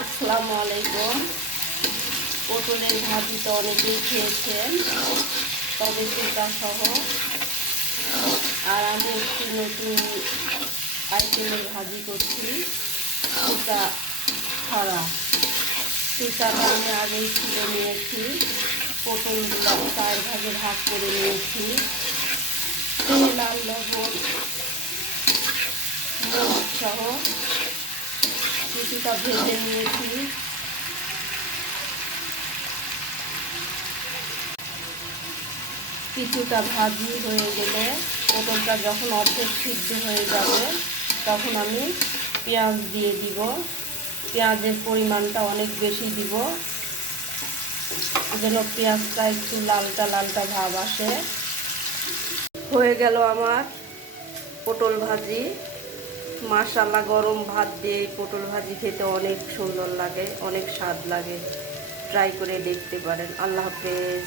আসসালামু আলাইকুম। পটলের ভাজি তো অনেকেই খেয়েছেন, তবে চুটা সহ। আর আমি একটি নতুন আইটেমের ভাজি করছি, চুটা ছাড়া। চুটাটা আমি আগেই তুলে নিয়েছি, পটলগুলো 4 ভাগে ভাগ করে নিয়েছি। তেল আর লবণ মরিচ সহ কিছুটা ভেজে নিয়েছি। কিছুটা ভাজি হয়ে গেলে পটলটা যখন অর্ধেক সিদ্ধ হয়ে যাবে তখন আমি পেঁয়াজ দিয়ে দিব। পেঁয়াজের পরিমাণটা অনেক বেশি দিব, যেন পেঁয়াজটা একটু লালটা লালটা ভাব আসে। হয়ে গেল আমার পটল ভাজি। মাশাআল্লাহ, গরম ভাত দিয়ে পটল ভাজি খেতে অনেক সুন্দর লাগে, অনেক স্বাদ লাগে। ট্রাই করে দেখতে পারেন। আল্লাহ হাফেজ।